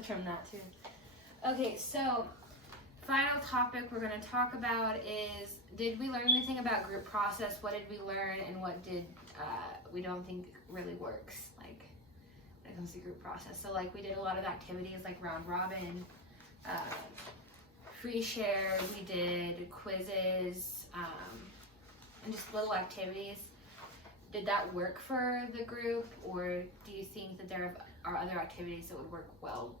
trim that too. Okay, so final topic we're going to talk about is, did we learn anything about group process? What did we learn, and what did we don't think really works, like when it comes to group process? So like we did a lot of activities like round robin, free share, we did quizzes, and just little activities. Did that work for the group, or do you think that there are other activities that would work well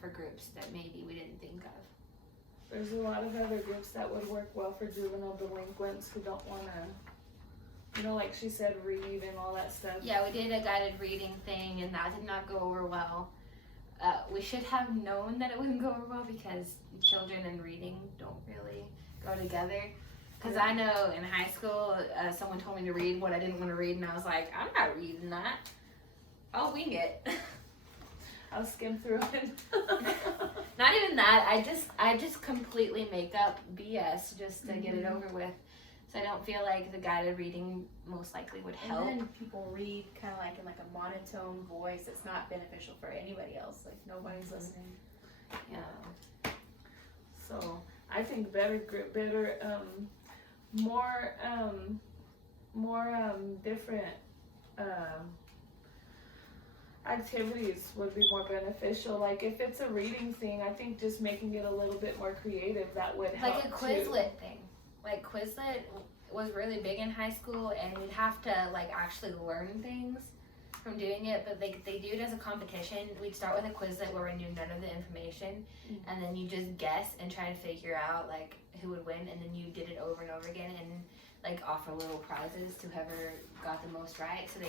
for groups that maybe we didn't think of? There's a lot of other groups that would work well for juvenile delinquents who don't want to, you know, like she said, read and all that stuff. Yeah, we did a guided reading thing, and that did not go over well. We should have known that it wouldn't go over well because children and reading don't really go together. Because I know in high school, someone told me to read what I didn't want to read, and I was like, I'm not reading that. I'll wing it. I'll skim through it. Not even that. I just completely make up BS just to get it over with. So I don't feel like the guided reading most likely would help. And then people read kind of like in like a monotone voice. It's not beneficial for anybody else. Like nobody's listening. Yeah. So I think more different activities would be more beneficial. Like if it's a reading thing, I think just making it a little bit more creative, that would help. Like a Quizlet thing. Like Quizlet was really big in high school, and we'd have to like actually learn things from doing it, but they do it as a competition. We'd start with a Quizlet where we knew none of the information, and then you just guess and try to figure out like who would win, and then you did it over and over again, and like offer little prizes to whoever got the most right. So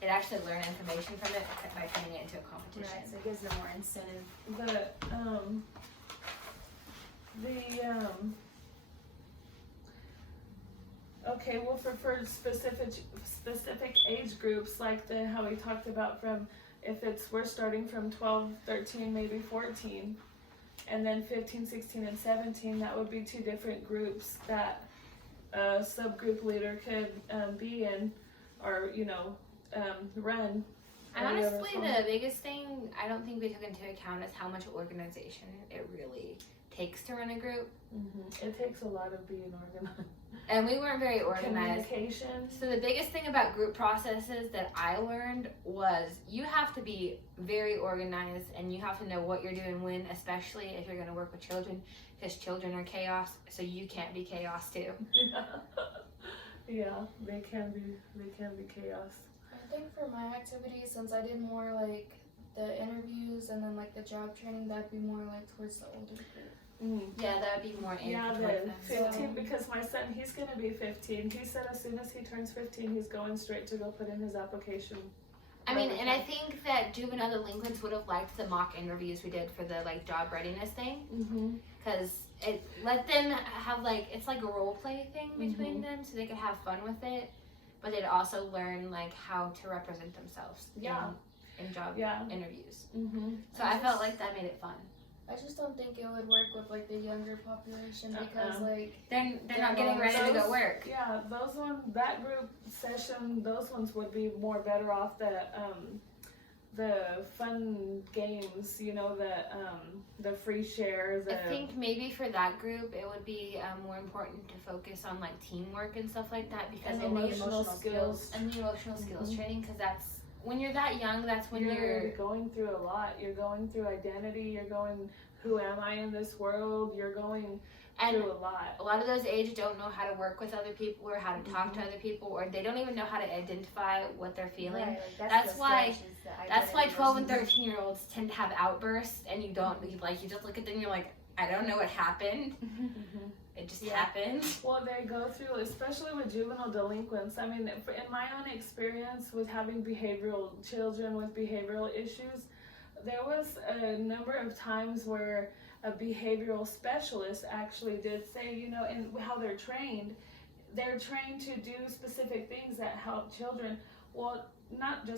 it actually learn information from it by turning it into a competition. Right, so it gives them more incentive. Okay, well, for specific age groups, like how we talked about, from if we're starting from 12, 13, maybe 14, and then 15, 16, and 17, that would be two different groups that a subgroup leader could be in, or run. And honestly, the biggest thing I don't think we took into account is how much organization it really takes to run a group. It takes a lot of being organized. And we weren't very organized. Communication. So the biggest thing about group processes that I learned was you have to be very organized, and you have to know what you're doing when, especially if you're going to work with children, because children are chaos, so you can't be chaos too. Yeah, they can be chaos. I think for my activities, since I did more like the interviews and then like the job training, that'd be more like towards the older group. Yeah, that would be more aimed Yeah, towards them. 15, because my son, he's going to be 15. He said as soon as he turns 15, he's going straight to go put in his application. I mean, and I think that juvenile delinquents would have liked the mock interviews we did for the like job readiness thing, because it let them have like, it's like a role play thing between them, so they could have fun with it, but they'd also learn like how to represent themselves in job interviews. So I felt like that made it fun. I just don't think it would work with like the younger population because like they're not getting ready to go work. Yeah, that group session, those ones would be more better off. The fun games, the free shares. I think maybe for that group it would be more important to focus on like teamwork and stuff like that, because and the emotional skills and the emotional skills training, because that's when you're that young, that's when you're going through a lot. You're going through identity. You're going, who am I in this world? You're going through a lot. A lot of those ages don't know how to work with other people or how to talk to other people, or they don't even know how to identify what they're feeling. Right, that's why 12 and 13-year-olds tend to have outbursts, and you just look at them and you're like, I don't know what happened. It just happened. Well, they go through, especially with juvenile delinquents. I mean, in my own experience with having children with behavioral issues, there was a number of times where a behavioral specialist actually did say, and how they're trained to do specific things that help children. Well, not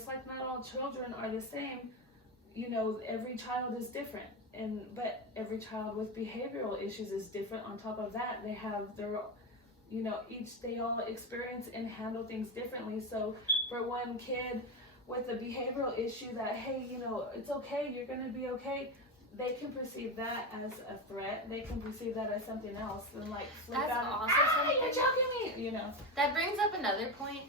all children are the same. Every child is different. But every child with behavioral issues is different. On top of that, they have their, they all experience and handle things differently. So for one kid with a behavioral issue that, hey, you know, it's okay, you're gonna be okay, they can perceive that as a threat. They can perceive that as something else, and like flip That's out. also You're something choking me, you know. that brings up another point.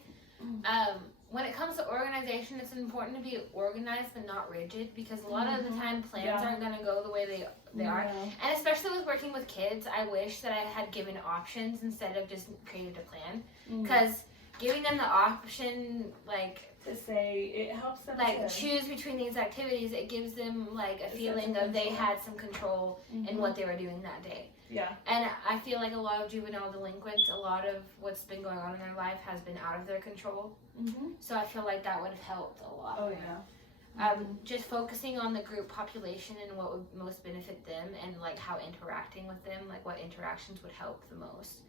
When it comes to organization, it's important to be organized but not rigid, because a lot of the time plans Yeah. aren't going to go the way they are. And especially with working with kids, I wish that I had given options instead of just created a plan. Because giving them the option, like, To say it helps them like to choose between these activities, it gives them like a sense feeling of of they control. had some control in what they were doing that day. Yeah. And I feel like a lot of juvenile delinquents, a lot of what's been going on in their life has been out of their control. So I feel like that would have helped a lot. Oh more. yeah. Just focusing on the group population and what would most benefit them, and like how interacting with them, like what interactions would help the most.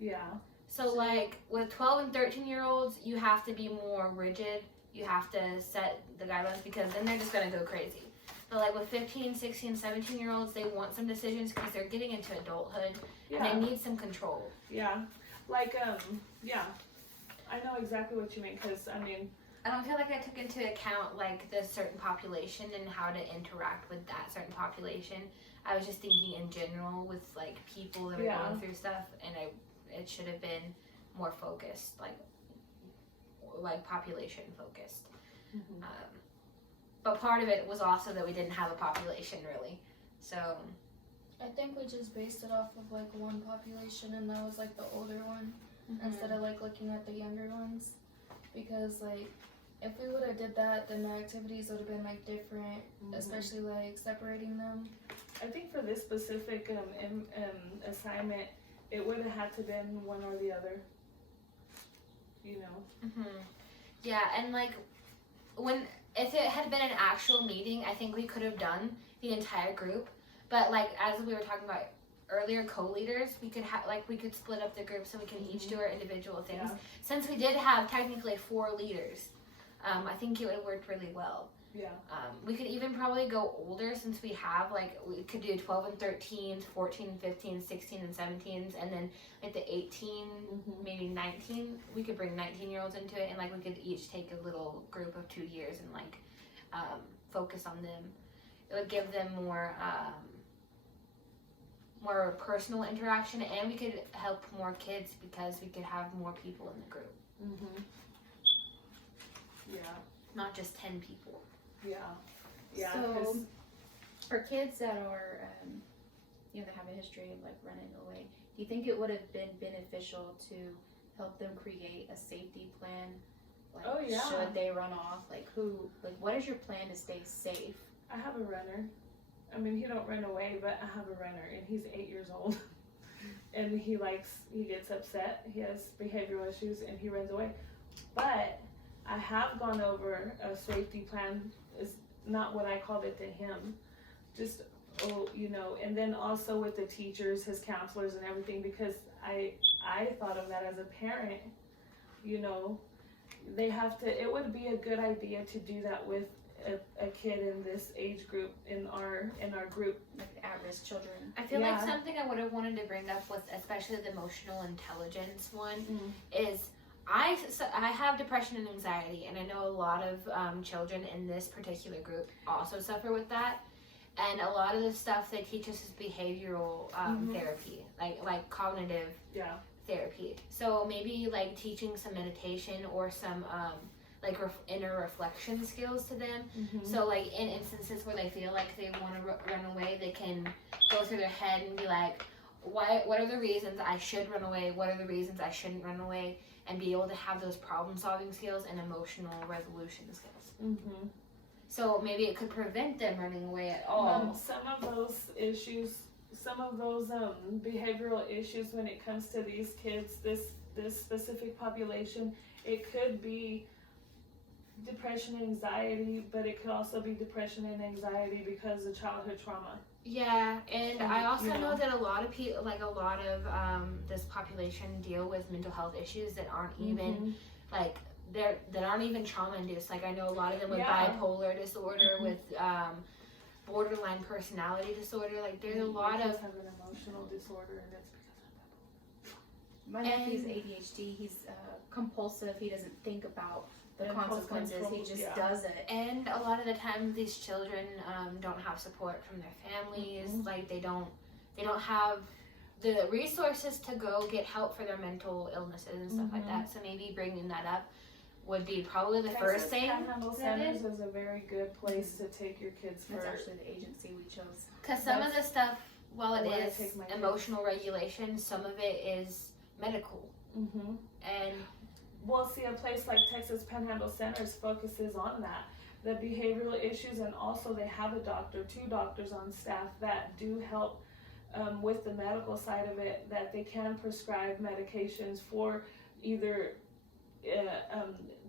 Yeah. So like with 12 and 13-year-olds, you have to be more rigid. You have to set the guidelines, because then they're just going to go crazy. But like with 15, 16, 17-year-olds, they want some decisions because they're getting into adulthood Yeah. and they need some control. Yeah. Like yeah. I know exactly what you mean, because I mean, I don't feel like I took into account like the certain population and how to interact with that certain population. I was just thinking in general with like people that are Yeah. going through stuff, and it should have been more focused, like population focused. But part of it was also that we didn't have a population really. So I think we just based it off of like one population, and that was like the older one, instead of like looking at the younger ones, because like if we would have did that, then the activities would have been like different, especially like separating them. I think for this specific assignment, it would have had to been one or the other. You know. Yeah, and like if it had been an actual meeting, I think we could have done the entire group. But like as we were talking about earlier, co-leaders, we could split up the group so we can each do our individual things. Yeah. Since we did have technically 4 leaders, I think it would have worked really well. Yeah. We could even probably go older, since we have we could do 12 and 13s, 14 and 15s, 16 and 17s, and then like the 18, maybe 19. We could bring 19-year-olds into it, and like we could each take a little group of 2 years and like focus on them. It would give them more personal interaction, and we could help more kids because we could have more people in the group, Yeah. not just 10 people. Yeah. Yeah. So, 'cause- for kids that are, that have a history of like running away, do you think it would have been beneficial to help them create a safety plan? Like, Oh, yeah. should they run off? What is your plan to stay safe? I have a runner. I mean, he don't run away, but I have a runner, and he's 8 years old. And he gets upset, he has behavioral issues, and he runs away. But I have gone over a safety plan, is not what I called it to him. Just, and then also with the teachers, his counselors and everything, because I thought of that as a parent, it would be a good idea to do that with a kid in this age group in our group. Like at-risk children. I feel like Yeah. something I would have wanted to bring up with, especially the emotional intelligence one, is I have depression and anxiety, and I know a lot of children in this particular group also suffer with that. And a lot of the stuff they teach us is behavioral therapy, like cognitive therapy. So maybe like teaching some meditation or some inner reflection skills to them. So like in instances where they feel like they want to run away, they can go through their head and be like, what are the reasons I should run away? What are the reasons I shouldn't run away? And be able to have those problem solving skills and emotional resolution skills. So maybe it could prevent them running away at all. Some of those issues, behavioral issues when it comes to these kids, this specific population, it could be depression and anxiety, but it could also be depression and anxiety because of childhood trauma. Yeah, and I also you know know. that a lot of people, this population deal with mental health issues that aren't even that aren't even trauma induced. Like I know a lot of them with bipolar disorder, with borderline personality disorder. Like there's a lot kids of have an emotional disorder, and it's because of My nephew's ADHD. He's compulsive. He doesn't think about the Impulse consequences. He control, just yeah. does it. And a lot of the time, these children don't have support from their families. Mhm. Like they don't have the resources to go get help for their mental illnesses and stuff like Mhm. that. So maybe bringing that up would be probably the Texas first thing. Panhandle that Centers is a very good place to take your kids for. That's actually the agency we chose. Because some of the stuff, while it where I is take my kids. emotional regulation, some of it is medical. Mm-hmm. And Well, see, a place like Texas Panhandle Centers focuses on that, the behavioral issues, and also they have a doctor, 2 doctors on staff that do help with the medical side of it, that they can prescribe medications for either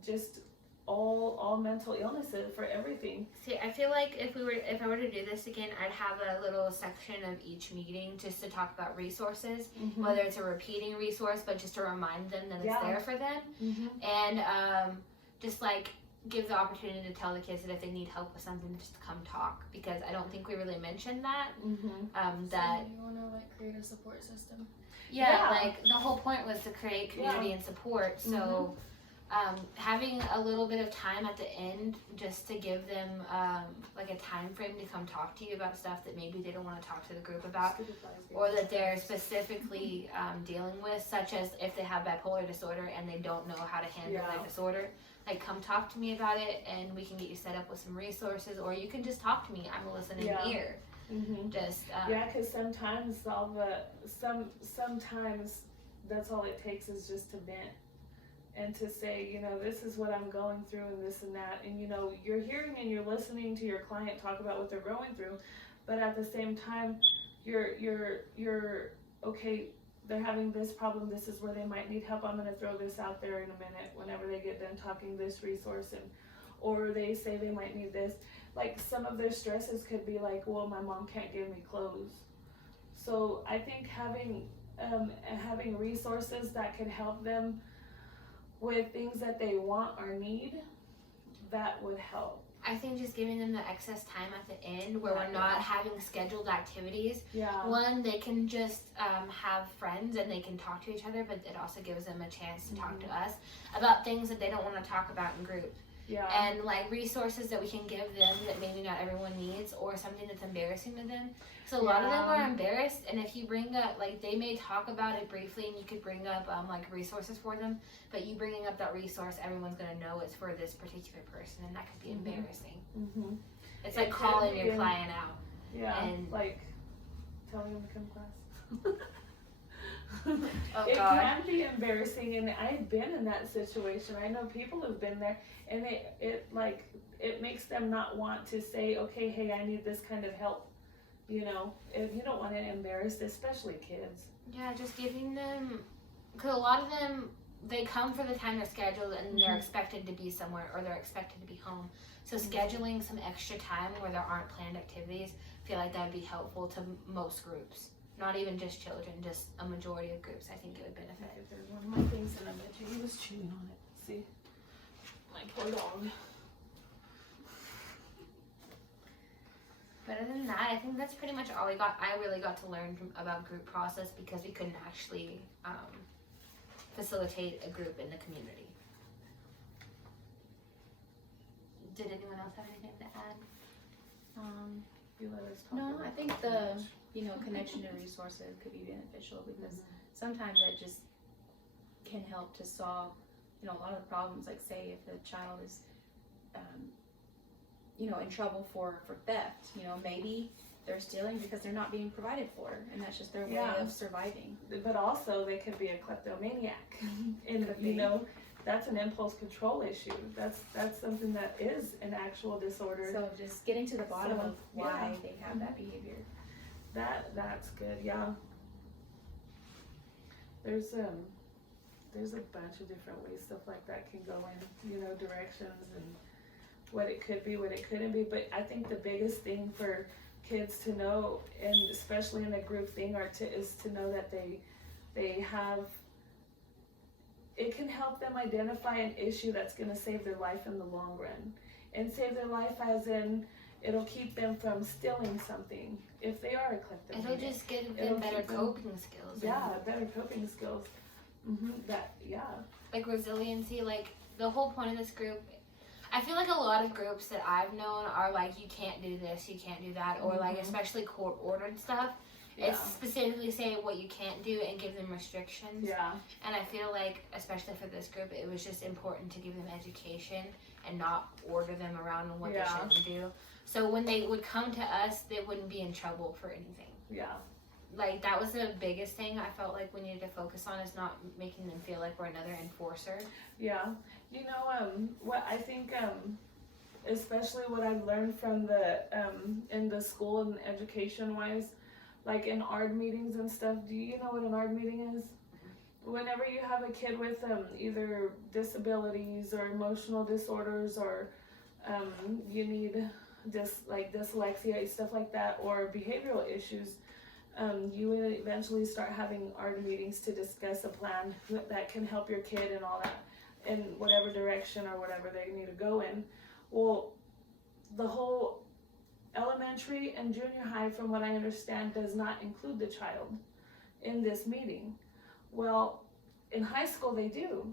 just all mental illnesses, for everything. see, I feel like if I were to do this again, I'd have a little section of each meeting just to talk about resources, Mm-hmm. whether it's a repeating resource, but just to remind them that it's Yeah. there for them, Mm-hmm. and just like give the opportunity to tell the kids that if they need help with something, just to come talk, because I don't think we really mentioned that. Mm-hmm. That So you want to like create a support system. yeah, Yeah. like the whole point was to create community Yeah. and support. So having a little bit of time at the end just to give them like a time frame to come talk to you about stuff that maybe they don't want to talk to the group about, or that they're specifically dealing with, such as if they have bipolar disorder and they don't know how to handle Yeah. their disorder. Like, come talk to me about it, and we can get you set up with some resources, or you can just talk to me. I'm a listening Yeah. ear. Mm-hmm. Just Yeah, because sometimes sometimes that's all it takes is just to vent and to say, you know, this is what I'm going through and this and that, and you know, you're hearing and you're listening to your client talk about what they're going through, but at the same time, you're okay. They're having this problem. This is where they might need help. I'm going to throw this out there in a minute whenever they get done talking this resource, and or they say they might need this. Like some of their stresses could be like, well, my mom can't give me clothes. So I think having resources that can help them with things that they want or need, that would help. I think just giving them the excess time at the end where we're Yeah. not having scheduled activities. Yeah. One, they can just have friends and they can talk to each other, but it also gives them a chance to talk to us about things that they don't want to talk about in group. Yeah. And like resources that we can give them that maybe not everyone needs, or something that's embarrassing to them. So a lot of them Yeah. are embarrassed, and if you bring up, like, they may talk about it briefly and you could bring up like resources for them, but you bringing up that resource, everyone's going to know it's for this particular person, and that could be Mhm. embarrassing. Mm-hmm. It's It like could calling be, your and- client out. Yeah. And- like telling them to come to class. Oh It God. can be embarrassing, and I've been in that situation. I know people have been there, and it makes them not want to say, okay, hey, I need this kind of help. You know, if you don't want to embarrass, especially kids. Yeah, just giving them, because a lot of them, they come for the time they're scheduled and they're Mhm. expected to be somewhere, or they're expected to be home. So Mhm. scheduling some extra time where there aren't planned activities, I feel like that would be helpful to most groups. Not even just children, just a majority of groups. I think it would benefit. If there's one of my things, and I bet you he was chewing on it. See, my poor dog. But other than that, I think that's pretty much all we got. I really got to learn about group process because we couldn't actually facilitate a group in the community. Did anyone else have anything to add? You let us talk No, about I think it. the connection to resources could be beneficial, because sometimes that just can help to solve a lot of the problems. Like, say if a child is in trouble for theft, maybe they're stealing because they're not being provided for, and that's just their way Yeah. of surviving. But also, they could be a kleptomaniac, and Could be. that's an impulse control issue. That's something that is an actual disorder. So just getting to the bottom So, of why yeah. they have that behavior. That's good. Yeah. There's a bunch of different ways stuff like that can go in, directions, and what it could be, what it couldn't be. But I think the biggest thing for kids to know, and especially in a group thing, is to know that they have. It can help them identify an issue that's going to save their life in the long run, and save their life as in it'll keep them from stealing something if they are a kleptomaniac. It'll just give It'll them better keep them- coping skills. Yeah, better coping skills. And, like resiliency, like the whole point of this group, I feel like a lot of groups that I've known are like, you can't do this, you can't do that, or like especially court ordered stuff. Yeah. It's specifically saying what you can't do and give them restrictions. Yeah. And I feel like, especially for this group, it was just important to give them education and not order them around on what they shouldn't do. So when they would come to us, they wouldn't be in trouble for anything. Yeah. Like, that was the biggest thing I felt like we needed to focus on, is not making them feel like we're another enforcer. Yeah. You know, what I think, especially what I've learned from the, in the school and education wise, like in ARD meetings and stuff, do you know what an ARD meeting is? Whenever you have a kid with either disabilities or emotional disorders, or you need dyslexia, stuff like that, or behavioral issues, you would eventually start having ARD meetings to discuss a plan that can help your kid and all that in whatever direction or whatever they need to go in. Well, the whole elementary and junior high, from what I understand, does not include the child in this meeting. Well, in high school they do.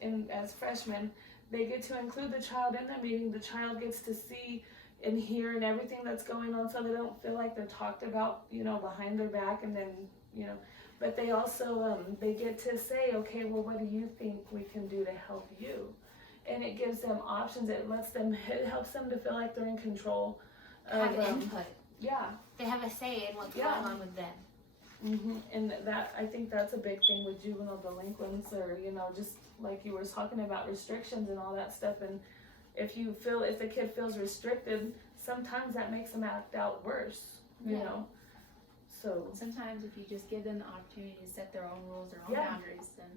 And as freshmen, they get to include the child in the meeting. The child gets to see and hear and everything that's going on, so they don't feel like they're talked about, you know, behind their back, and then, you know, but they also, they get to say, okay, well, what do you think we can do to help you? And it gives them options. It helps them to feel like they're in control of, Have input. yeah. They have a say in what's Yeah. going on with them. And that, I think that's a big thing with juvenile delinquents, or, you know, just like you were talking about restrictions and all that stuff. And if the kid feels restricted, sometimes that makes them act out worse, you know. So Sometimes if you just give them the opportunity to set their own rules, their own Yeah. boundaries, then